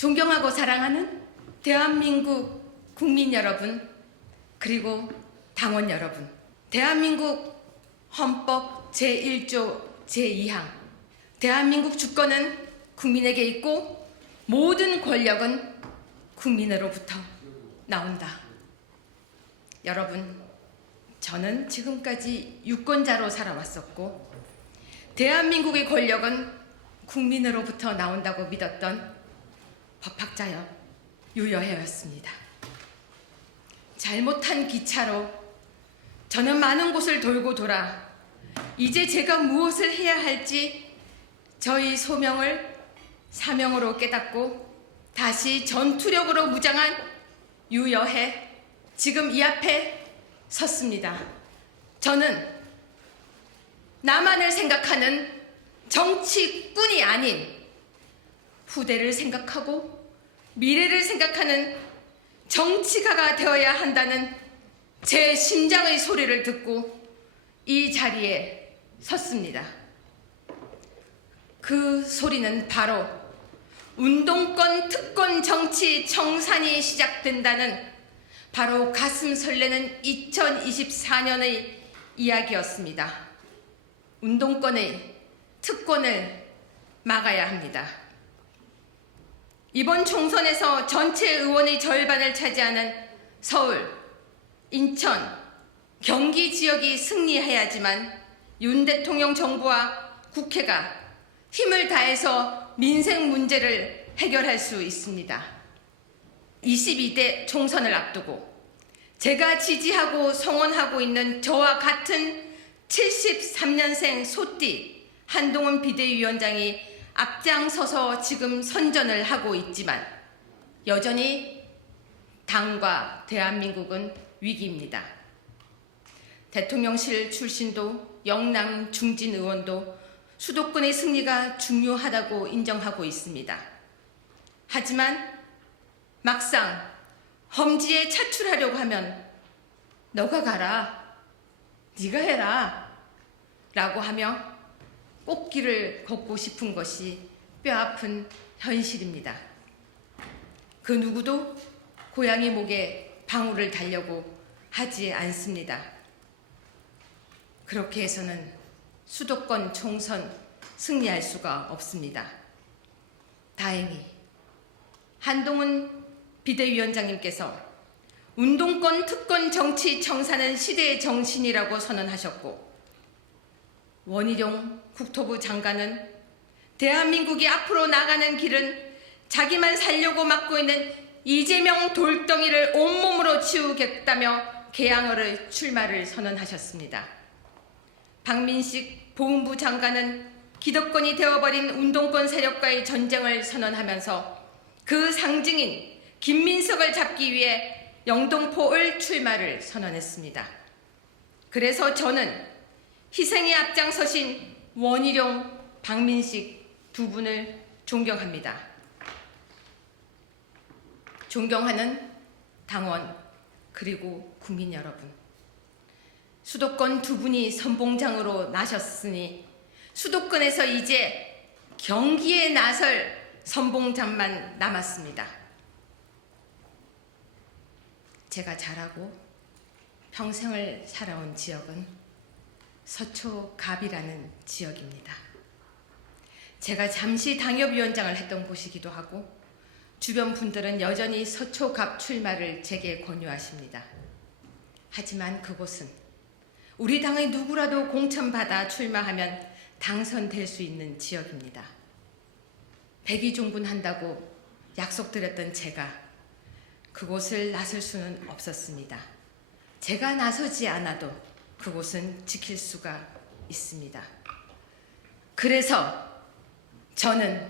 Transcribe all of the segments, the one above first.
존경하고 사랑하는 대한민국 국민 여러분, 그리고 당원 여러분, 대한민국 헌법 제1조 제2항 대한민국 주권은 국민에게 있고 모든 권력은 국민으로부터 나온다. 여러분, 저는 지금까지 유권자로 살아왔었고 대한민국의 권력은 국민으로부터 나온다고 믿었던 법학자여 유여해였습니다. 잘못한 기차로 저는 많은 곳을 돌고 돌아 이제 제가 무엇을 해야 할지 저희 소명을 사명으로 깨닫고 다시 전투력으로 무장한 유여해 지금 이 앞에 섰습니다. 저는 나만을 생각하는 정치꾼이 아닌 후대를 생각하고 미래를 생각하는 정치가가 되어야 한다는 제 심장의 소리를 듣고 이 자리에 섰습니다. 그 소리는 바로 운동권 특권 정치 청산이 시작된다는 바로 가슴 설레는 2024년의 이야기였습니다. 운동권의 특권을 막아야 합니다. 이번 총선에서 전체 의원의 절반을 차지하는 서울, 인천, 경기 지역이 승리해야지만 윤 대통령 정부와 국회가 힘을 다해서 민생 문제를 해결할 수 있습니다. 22대 총선을 앞두고 제가 지지하고 성원하고 있는 저와 같은 73년생 소띠 한동훈 비대위원장이 앞장서서 지금 선전을 하고 있지만 여전히 당과 대한민국은 위기입니다. 대통령실 출신도 영남 중진 의원도 수도권의 승리가 중요하다고 인정하고 있습니다. 하지만 막상 험지에 차출하려고 하면 너가 가라, 네가 해라 라고 하며 꽃길을 걷고 싶은 것이 뼈아픈 현실입니다. 그 누구도 고양이 목에 방울을 달려고 하지 않습니다. 그렇게 해서는 수도권 총선 승리할 수가 없습니다. 다행히 한동훈 비대위원장님께서 운동권 특권 정치 청산은 시대의 정신이라고 선언하셨고 원희룡 국토부 장관은 대한민국이 앞으로 나가는 길은 자기만 살려고 막고 있는 이재명 돌덩이를 온몸으로 치우겠다며 개항어를 출마를 선언하셨습니다. 박민식 보훈부 장관은 기득권이 되어버린 운동권 세력과의 전쟁을 선언하면서 그 상징인 김민석을 잡기 위해 영등포을 출마를 선언했습니다. 그래서 저는 희생에 앞장서신 원희룡, 박민식 두 분을 존경합니다. 존경하는 당원 그리고 국민 여러분, 수도권 두 분이 선봉장으로 나셨으니 수도권에서 이제 경기에 나설 선봉장만 남았습니다. 제가 자라고 평생을 살아온 지역은 서초갑이라는 지역입니다. 제가 잠시 당협위원장을 했던 곳이기도 하고 주변 분들은 여전히 서초갑 출마를 제게 권유하십니다. 하지만 그곳은 우리 당의 누구라도 공천받아 출마하면 당선될 수 있는 지역입니다. 백의종군한다고 약속드렸던 제가 그곳을 나설 수는 없었습니다. 제가 나서지 않아도 그곳은 지킬 수가 있습니다. 그래서 저는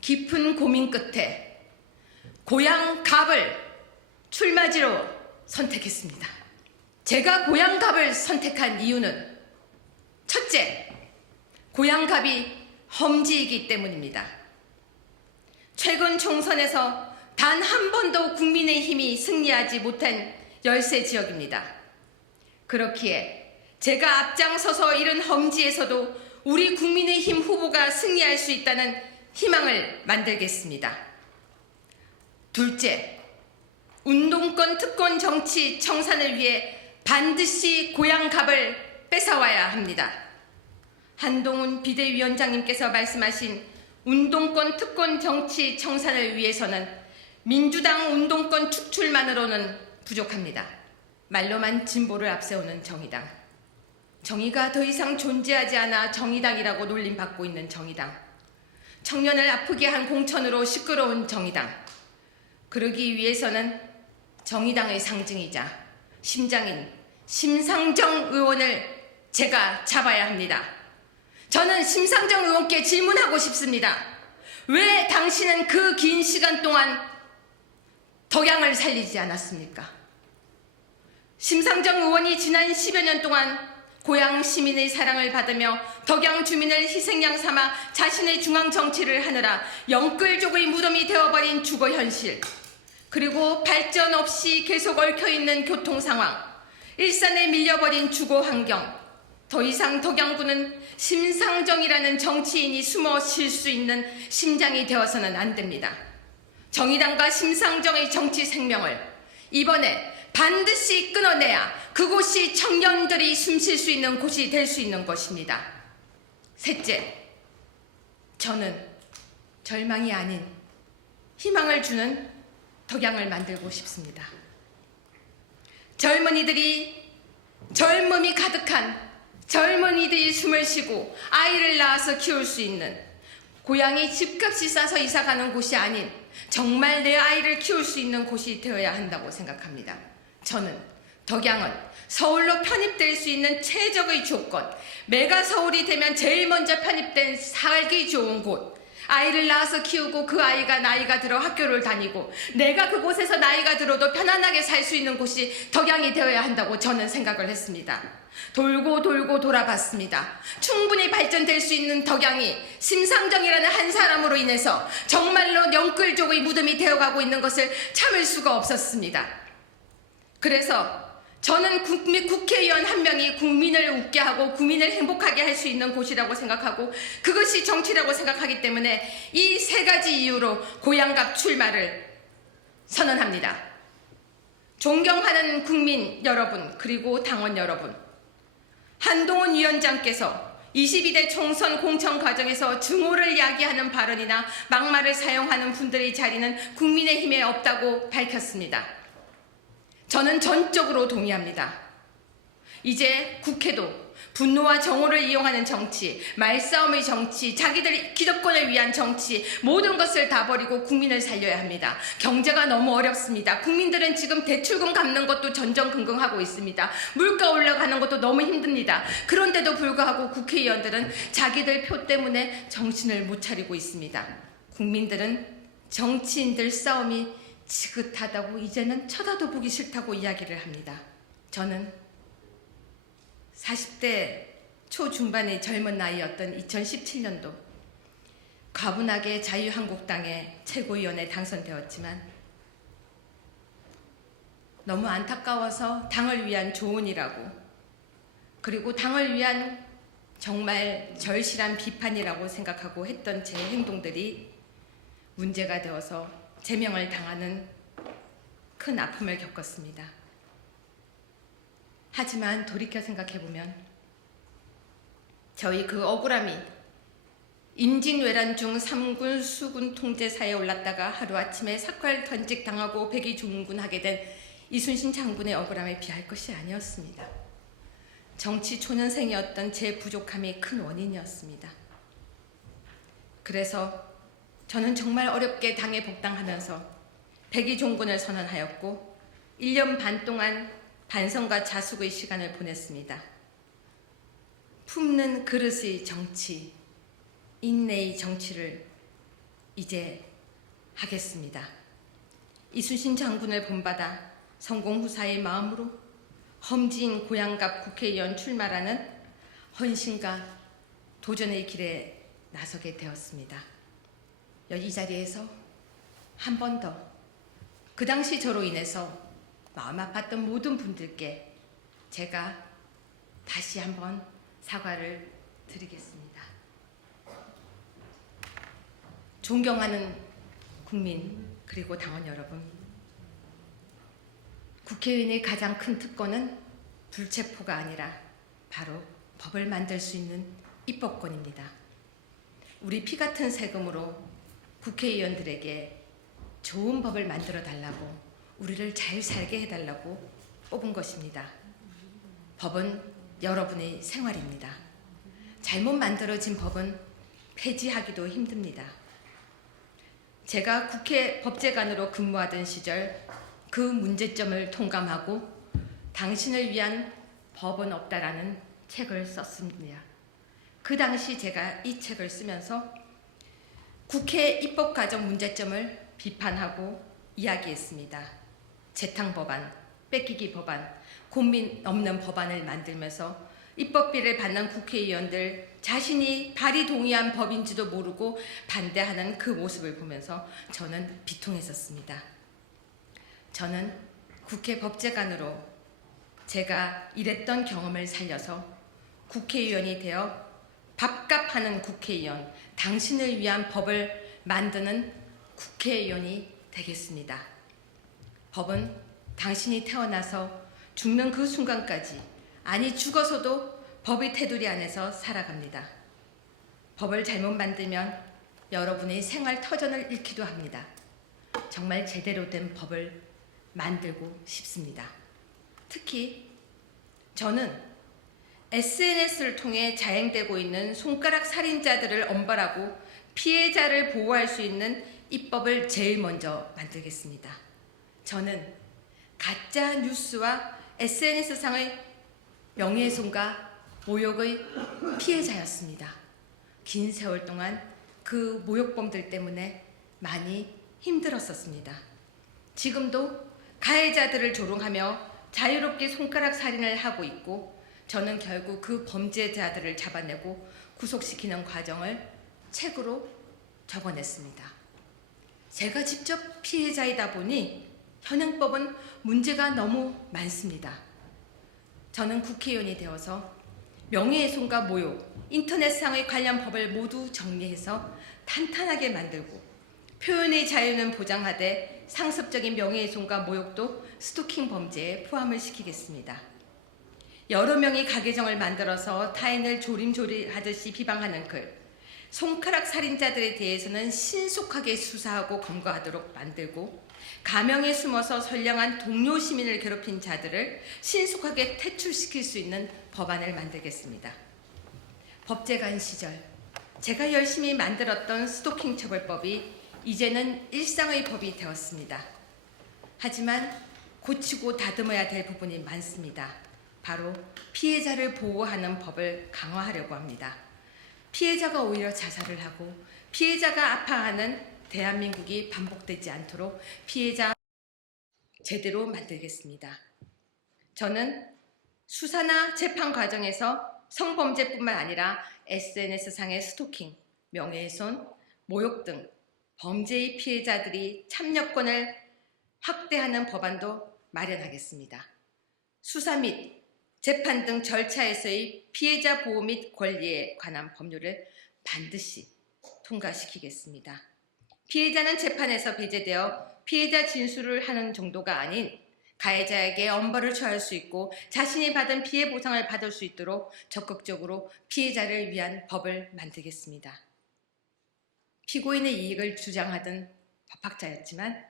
깊은 고민 끝에 고양갑을 출마지로 선택했습니다. 제가 고양갑을 선택한 이유는 첫째, 고양갑이 험지이기 때문입니다. 최근 총선에서 단 한 번도 국민의힘이 승리하지 못한 열세 지역입니다. 그렇기에 제가 앞장서서 이른 험지에서도 우리 국민의힘 후보가 승리할 수 있다는 희망을 만들겠습니다. 둘째, 운동권 특권 정치 청산을 위해 반드시 고향갑을 뺏어와야 합니다. 한동훈 비대위원장님께서 말씀하신 운동권 특권 정치 청산을 위해서는 민주당 운동권 축출만으로는 부족합니다. 말로만 진보를 앞세우는 정의당. 정의가 더 이상 존재하지 않아 정의당이라고 놀림받고 있는 정의당. 청년을 아프게 한 공천으로 시끄러운 정의당. 그러기 위해서는 정의당의 상징이자 심장인 심상정 의원을 제가 잡아야 합니다. 저는 심상정 의원께 질문하고 싶습니다. 왜 당신은 그 긴 시간 동안 덕양을 살리지 않았습니까? 심상정 의원이 지난 10여 년 동안 고향 시민의 사랑을 받으며 덕양 주민을 희생양 삼아 자신의 중앙 정치를 하느라 영끌족의 무덤이 되어버린 주거 현실, 그리고 발전 없이 계속 얽혀있는 교통 상황, 일산에 밀려버린 주거 환경, 더 이상 덕양구는 심상정이라는 정치인이 숨어 쉴 수 있는 심장이 되어서는 안 됩니다. 정의당과 심상정의 정치 생명을 이번에 반드시 끊어내야 그곳이 청년들이 숨쉴 수 있는 곳이 될 수 있는 것입니다. 셋째, 저는 절망이 아닌 희망을 주는 덕양을 만들고 싶습니다. 젊음이 가득한 젊은이들이 숨을 쉬고 아이를 낳아서 키울 수 있는, 고향이 집값이 싸서 이사가는 곳이 아닌 정말 내 아이를 키울 수 있는 곳이 되어야 한다고 생각합니다. 저는 덕양은 서울로 편입될 수 있는 최적의 조건, 메가 서울이 되면 제일 먼저 편입된 살기 좋은 곳, 아이를 낳아서 키우고 그 아이가 나이가 들어 학교를 다니고 내가 그곳에서 나이가 들어도 편안하게 살 수 있는 곳이 덕양이 되어야 한다고 저는 생각을 했습니다. 돌고 돌고 돌아봤습니다. 충분히 발전될 수 있는 덕양이 심상정이라는 한 사람으로 인해서 정말로 영끌족의 무덤이 되어가고 있는 것을 참을 수가 없었습니다. 그래서 저는 국회의원 한 명이 국민을 웃게 하고 국민을 행복하게 할 수 있는 곳이라고 생각하고 그것이 정치라고 생각하기 때문에 이 세 가지 이유로 고향갑 출마를 선언합니다. 존경하는 국민 여러분, 그리고 당원 여러분, 한동훈 위원장께서 22대 총선 공천 과정에서 증오를 야기하는 발언이나 막말을 사용하는 분들의 자리는 국민의힘에 없다고 밝혔습니다. 저는 전적으로 동의합니다. 이제 국회도 분노와 정오를 이용하는 정치, 말싸움의 정치, 자기들 기득권을 위한 정치, 모든 것을 다 버리고 국민을 살려야 합니다. 경제가 너무 어렵습니다. 국민들은 지금 대출금 갚는 것도 전전긍긍하고 있습니다. 물가 올라가는 것도 너무 힘듭니다. 그런데도 불구하고 국회의원들은 자기들 표 때문에 정신을 못 차리고 있습니다. 국민들은 정치인들 싸움이 지긋하다고 이제는 쳐다도 보기 싫다고 이야기를 합니다. 저는 40대 초중반의 젊은 나이였던 2017년도 과분하게 자유한국당의 최고위원에 당선되었지만 너무 안타까워서 당을 위한 조언이라고, 그리고 당을 위한 정말 절실한 비판이라고 생각하고 했던 제 행동들이 문제가 되어서 제명을 당하는 큰 아픔을 겪었습니다. 하지만 돌이켜 생각해보면 저희 그 억울함이 임진왜란 중 3군 수군 통제사에 올랐다가 하루아침에 삭발 던직 당하고 백의 종군하게 된 이순신 장군의 억울함에 비할 것이 아니었습니다. 정치 초년생이었던 제 부족함이 큰 원인이었습니다. 그래서 저는 정말 어렵게 당에 복당하면서 백의 종군을 선언하였고 1년 반 동안 반성과 자숙의 시간을 보냈습니다. 품는 그릇의 정치, 인내의 정치를 이제 하겠습니다. 이순신 장군을 본받아 성공후사의 마음으로 험지인 고향갑 국회의원 출마라는 헌신과 도전의 길에 나서게 되었습니다. 이 자리에서 한 번 더 그 당시 저로 인해서 마음 아팠던 모든 분들께 제가 다시 한번 사과를 드리겠습니다. 존경하는 국민, 그리고 당원 여러분, 국회의원의 가장 큰 특권은 불체포가 아니라 바로 법을 만들 수 있는 입법권입니다. 우리 피 같은 세금으로 국회의원들에게 좋은 법을 만들어 달라고, 우리를 잘 살게 해달라고 뽑은 것입니다. 법은 여러분의 생활입니다. 잘못 만들어진 법은 폐지하기도 힘듭니다. 제가 국회 법제관으로 근무하던 시절 그 문제점을 통감하고 당신을 위한 법은 없다라는 책을 썼습니다. 그 당시 제가 이 책을 쓰면서 국회 입법 과정 문제점을 비판하고 이야기했습니다. 재탕법안, 뺏기기 법안, 고민 없는 법안을 만들면서 입법비를 받는 국회의원들 자신이 발의 동의한 법인지도 모르고 반대하는 그 모습을 보면서 저는 비통했었습니다. 저는 국회 법제관으로 제가 일했던 경험을 살려서 국회의원이 되어 밥값하는 국회의원, 당신을 위한 법을 만드는 국회의원이 되겠습니다. 법은 당신이 태어나서 죽는 그 순간까지, 아니 죽어서도 법의 테두리 안에서 살아갑니다. 법을 잘못 만들면 여러분의 생활 터전을 잃기도 합니다. 정말 제대로 된 법을 만들고 싶습니다. 특히 저는 SNS를 통해 자행되고 있는 손가락 살인자들을 엄벌하고 피해자를 보호할 수 있는 입법을 제일 먼저 만들겠습니다. 저는 가짜 뉴스와 SNS상의 명예훼손과 모욕의 피해자였습니다. 긴 세월 동안 그 모욕범들 때문에 많이 힘들었었습니다. 지금도 가해자들을 조롱하며 자유롭게 손가락 살인을 하고 있고, 저는 결국 그 범죄자들을 잡아내고 구속시키는 과정을 책으로 적어냈습니다. 제가 직접 피해자이다 보니 현행법은 문제가 너무 많습니다. 저는 국회의원이 되어서 명예훼손과 모욕, 인터넷상의 관련 법을 모두 정리해서 탄탄하게 만들고, 표현의 자유는 보장하되 상습적인 명예훼손과 모욕도 스토킹 범죄에 포함을 시키겠습니다. 여러 명이 가계정을 만들어서 타인을 조림조리하듯이 비방하는 글, 손가락 살인자들에 대해서는 신속하게 수사하고 검거하도록 만들고, 가명에 숨어서 선량한 동료 시민을 괴롭힌 자들을 신속하게 퇴출시킬 수 있는 법안을 만들겠습니다. 법제관 시절 제가 열심히 만들었던 스토킹 처벌법이 이제는 일상의 법이 되었습니다. 하지만 고치고 다듬어야 될 부분이 많습니다. 바로 피해자를 보호하는 법을 강화하려고 합니다. 피해자가 오히려 자살을 하고 피해자가 아파하는 대한민국이 반복되지 않도록 피해자 제대로 만들겠습니다. 저는 수사나 재판 과정에서 성범죄뿐만 아니라 SNS상의 스토킹, 명예훼손, 모욕 등 범죄의 피해자들이 참여권을 확대하는 법안도 마련하겠습니다. 수사 및 재판 등 절차에서의 피해자 보호 및 권리에 관한 법률을 반드시 통과시키겠습니다. 피해자는 재판에서 배제되어 피해자 진술을 하는 정도가 아닌 가해자에게 엄벌을 처할 수 있고 자신이 받은 피해 보상을 받을 수 있도록 적극적으로 피해자를 위한 법을 만들겠습니다. 피고인의 이익을 주장하던 법학자였지만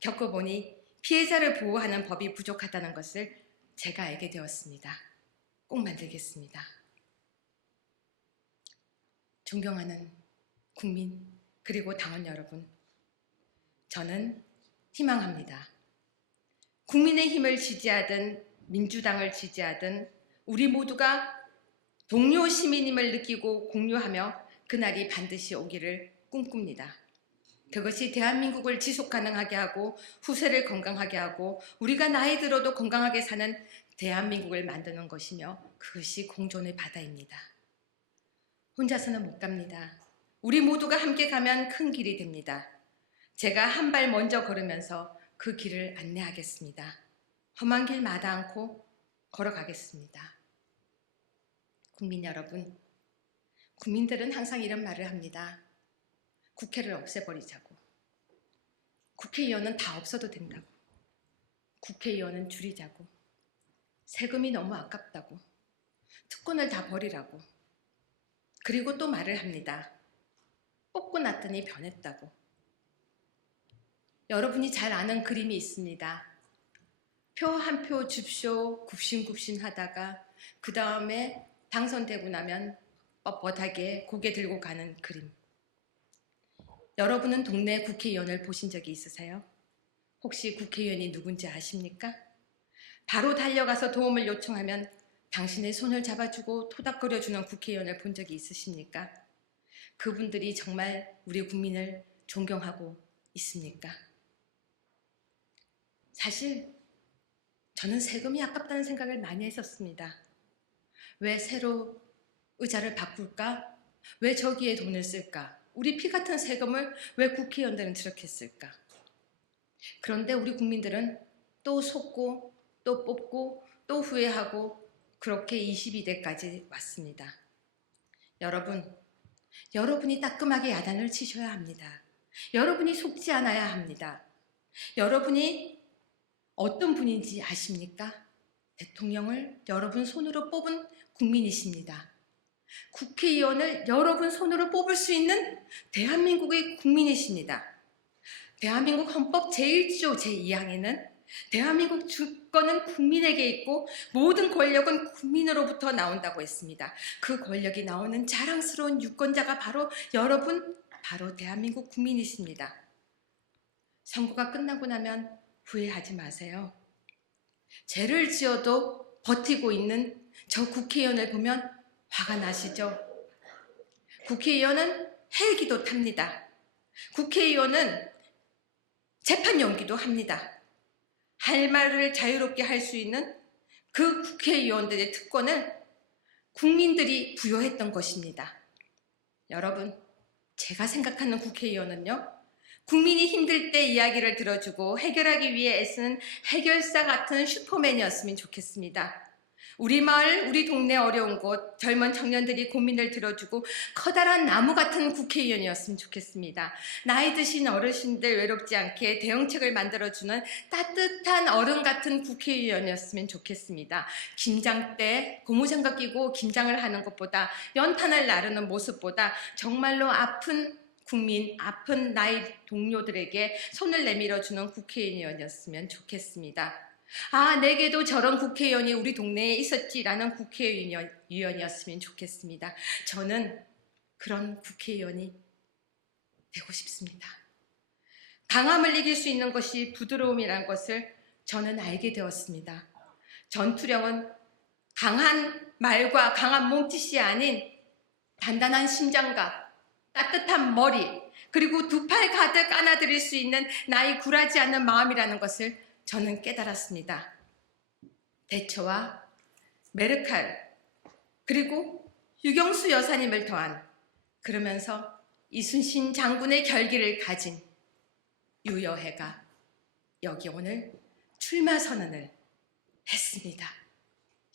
겪어보니 피해자를 보호하는 법이 부족하다는 것을 제가 알게 되었습니다. 꼭 만들겠습니다. 존경하는 국민 그리고 당원 여러분, 저는 희망합니다. 국민의힘을 지지하든 민주당을 지지하든 우리 모두가 동료 시민임을 느끼고 공유하며 그날이 반드시 오기를 꿈꿉니다. 그것이 대한민국을 지속 가능하게 하고 후세를 건강하게 하고 우리가 나이 들어도 건강하게 사는 대한민국을 만드는 것이며, 그것이 공존의 바다입니다. 혼자서는 못 갑니다. 우리 모두가 함께 가면 큰 길이 됩니다. 제가 한 발 먼저 걸으면서 그 길을 안내하겠습니다. 험한 길 마다 않고 걸어가겠습니다. 국민 여러분, 국민들은 항상 이런 말을 합니다. 국회를 없애버리자고. 국회의원은 다 없어도 된다고. 국회의원은 줄이자고. 세금이 너무 아깝다고. 특권을 다 버리라고. 그리고 또 말을 합니다. 뽑고 났더니 변했다고. 여러분이 잘 아는 그림이 있습니다. 표 한 표 줍쇼 굽신굽신 하다가 그 다음에 당선되고 나면 뻣뻣하게 고개 들고 가는 그림. 여러분은 동네 국회의원을 보신 적이 있으세요? 혹시 국회의원이 누군지 아십니까? 바로 달려가서 도움을 요청하면 당신의 손을 잡아주고 토닥거려주는 국회의원을 본 적이 있으십니까? 그분들이 정말 우리 국민을 존경하고 있습니까? 사실 저는 세금이 아깝다는 생각을 많이 했었습니다. 왜 새로 의자를 바꿀까? 왜 저기에 돈을 쓸까? 우리 피 같은 세금을 왜 국회의원들은 저렇게 쓸까? 그런데 우리 국민들은 또 속고 또 뽑고 또 후회하고 그렇게 22대까지 왔습니다. 여러분이 따끔하게 야단을 치셔야 합니다. 여러분이 속지 않아야 합니다. 여러분이 어떤 분인지 아십니까? 대통령을 여러분 손으로 뽑은 국민이십니다. 국회의원을 여러분 손으로 뽑을 수 있는 대한민국의 국민이십니다. 대한민국 헌법 제1조 제2항에는 대한민국 주권은 국민에게 있고 모든 권력은 국민으로부터 나온다고 했습니다. 그 권력이 나오는 자랑스러운 유권자가 바로 여러분, 바로 대한민국 국민이십니다. 선거가 끝나고 나면 후회하지 마세요. 죄를 지어도 버티고 있는 저 국회의원을 보면 화가 나시죠? 국회의원은 헬기도 탑니다. 국회의원은 재판 연기도 합니다. 할 말을 자유롭게 할 수 있는 그 국회의원들의 특권을 국민들이 부여했던 것입니다. 여러분, 제가 생각하는 국회의원은요, 국민이 힘들 때 이야기를 들어주고 해결하기 위해 애쓰는 해결사 같은 슈퍼맨이었으면 좋겠습니다. 우리 마을, 우리 동네 어려운 곳, 젊은 청년들이 고민을 들어주고 커다란 나무 같은 국회의원이었으면 좋겠습니다. 나이 드신 어르신들 외롭지 않게 대응책을 만들어주는 따뜻한 어른 같은 국회의원이었으면 좋겠습니다. 김장 때 고무장갑 끼고 김장을 하는 것보다 연탄을 나르는 모습보다 정말로 아픈 국민, 아픈 나이 동료들에게 손을 내밀어주는 국회의원이었으면 좋겠습니다. 아, 내게도 저런 국회의원이 우리 동네에 있었지라는 국회의원이었으면 좋겠습니다. 저는 그런 국회의원이 되고 싶습니다. 강함을 이길 수 있는 것이 부드러움이라는 것을 저는 알게 되었습니다. 전투력은 강한 말과 강한 몸짓이 아닌 단단한 심장과 따뜻한 머리, 그리고 두 팔 가득 안아드릴 수 있는 나의 굴하지 않는 마음이라는 것을 저는 깨달았습니다. 대처와 메르칼, 그리고 유경수 여사님을 더한, 그러면서 이순신 장군의 결기를 가진 유여해가 여기 오늘 출마 선언을 했습니다.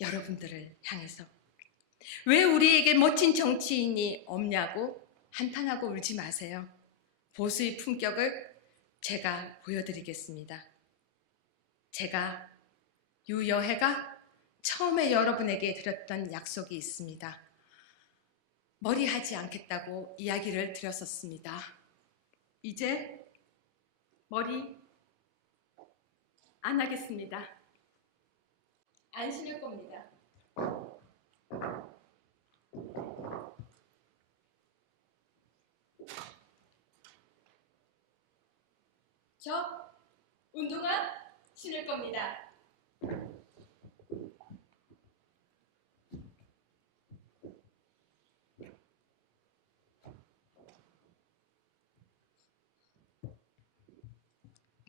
여러분들을 향해서. 왜 우리에게 멋진 정치인이 없냐고 한탄하고 울지 마세요. 보수의 품격을 제가 보여드리겠습니다. 제가 유여해가 처음에 여러분에게 드렸던 약속이 있습니다. 머리하지 않겠다고 이야기를 드렸었습니다. 이제 머리 안 하겠습니다. 안 심을 겁니다. 저 운동화 신을 겁니다.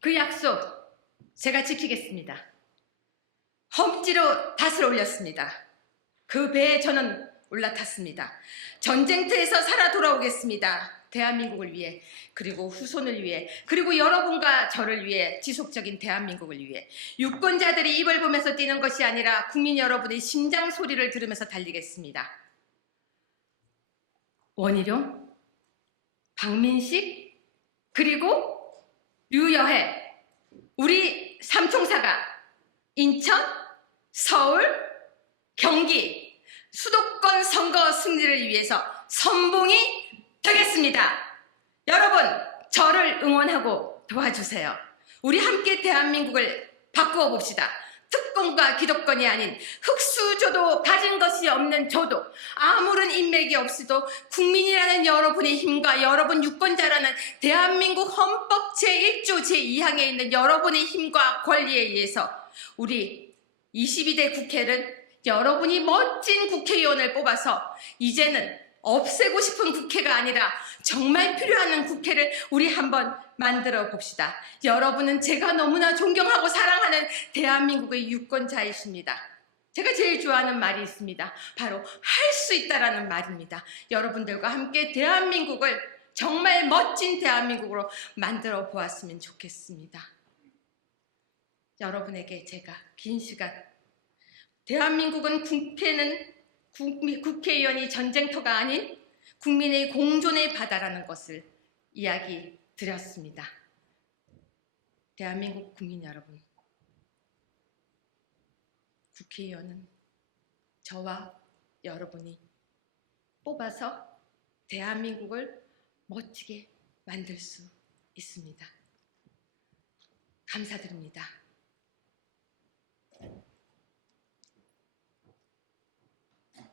그 약속 제가 지키겠습니다. 험지로 닷을 올렸습니다. 그 배에 저는 올라탔습니다. 전쟁터에서 살아 돌아오겠습니다. 대한민국을 위해, 그리고 후손을 위해, 그리고 여러분과 저를 위해, 지속적인 대한민국을 위해. 유권자들이 입을 보면서 뛰는 것이 아니라 국민 여러분의 심장 소리를 들으면서 달리겠습니다. 원희룡, 박민식, 그리고 류여해, 우리 삼총사가 인천, 서울, 경기 수도권 선거 승리를 위해서 선봉이 되겠습니다. 여러분, 저를 응원하고 도와주세요. 우리 함께 대한민국을 바꾸어 봅시다. 특권과 기득권이 아닌 흑수저도 가진 것이 없는 저도 아무런 인맥이 없어도 국민이라는 여러분의 힘과 여러분 유권자라는 대한민국 헌법 제1조 제2항에 있는 여러분의 힘과 권리에 의해서 우리 22대 국회는 여러분이 멋진 국회의원을 뽑아서 이제는 없애고 싶은 국회가 아니라 정말 필요한 국회를 우리 한번 만들어 봅시다. 여러분은 제가 너무나 존경하고 사랑하는 대한민국의 유권자이십니다. 제가 제일 좋아하는 말이 있습니다. 바로 할 수 있다라는 말입니다. 여러분들과 함께 대한민국을 정말 멋진 대한민국으로 만들어 보았으면 좋겠습니다. 여러분에게 제가 긴 시간 대한민국은 국회의원이 전쟁터가 아닌 국민의 공존의 바다라는 것을 이야기 드렸습니다. 대한민국 국민 여러분, 국회의원은 저와 여러분이 뽑아서 대한민국을 멋지게 만들 수 있습니다. 감사드립니다.